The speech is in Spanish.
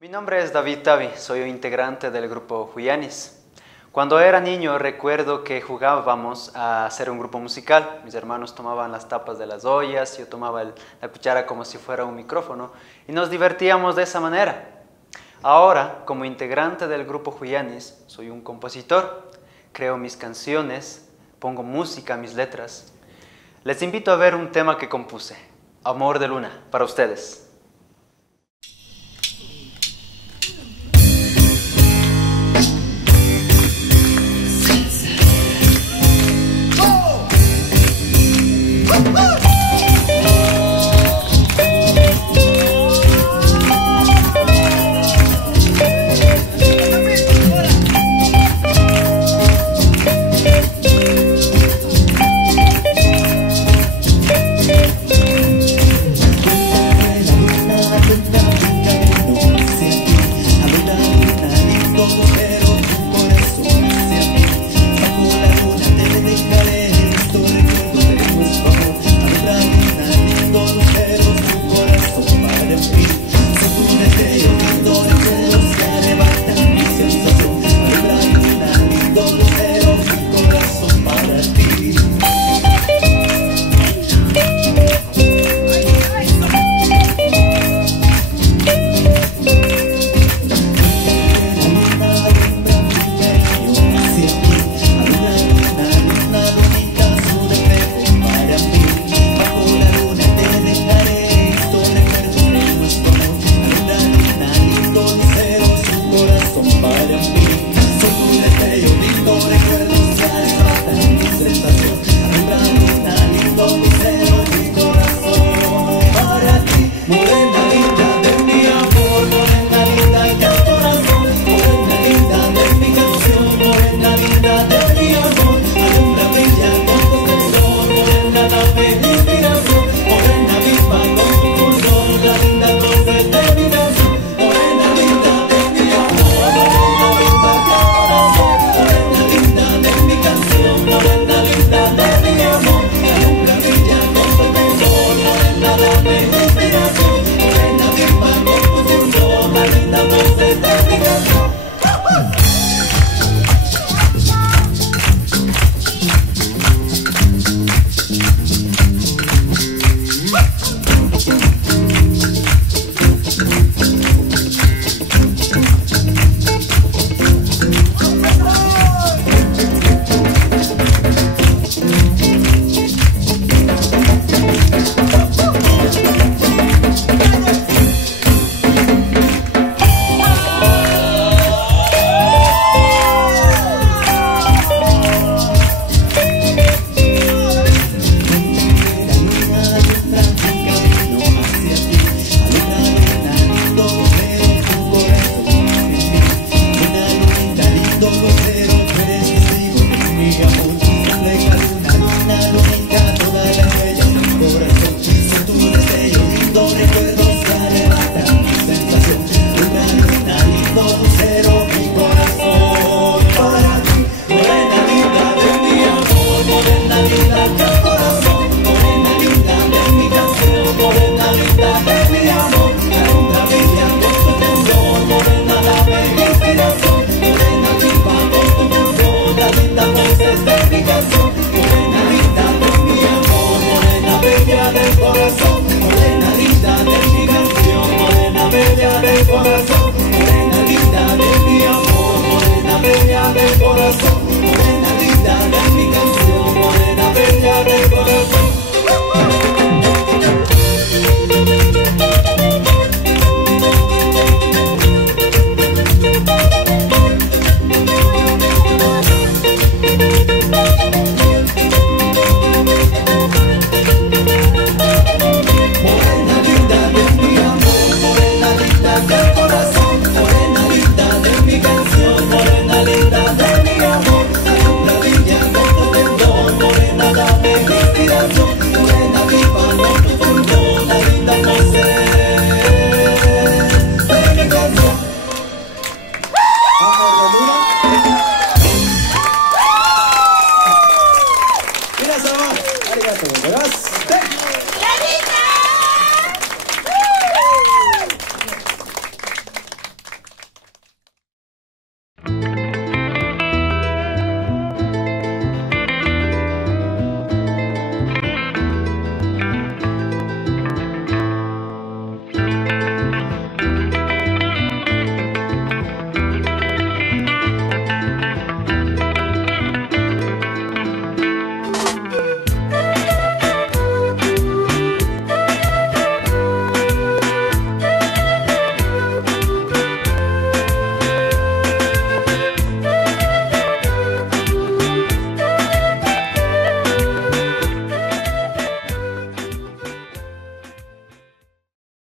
Mi nombre es David Tavi, soy un integrante del grupo Huyanis. Cuando era niño recuerdo que jugábamos a hacer un grupo musical. Mis hermanos tomaban las tapas de las ollas, yo tomaba la cuchara como si fuera un micrófono y nos divertíamos de esa manera. Ahora, como integrante del grupo Huyanis, soy un compositor, creo mis canciones, pongo música a mis letras. Les invito a ver un tema que compuse, Amor de Luna, para ustedes.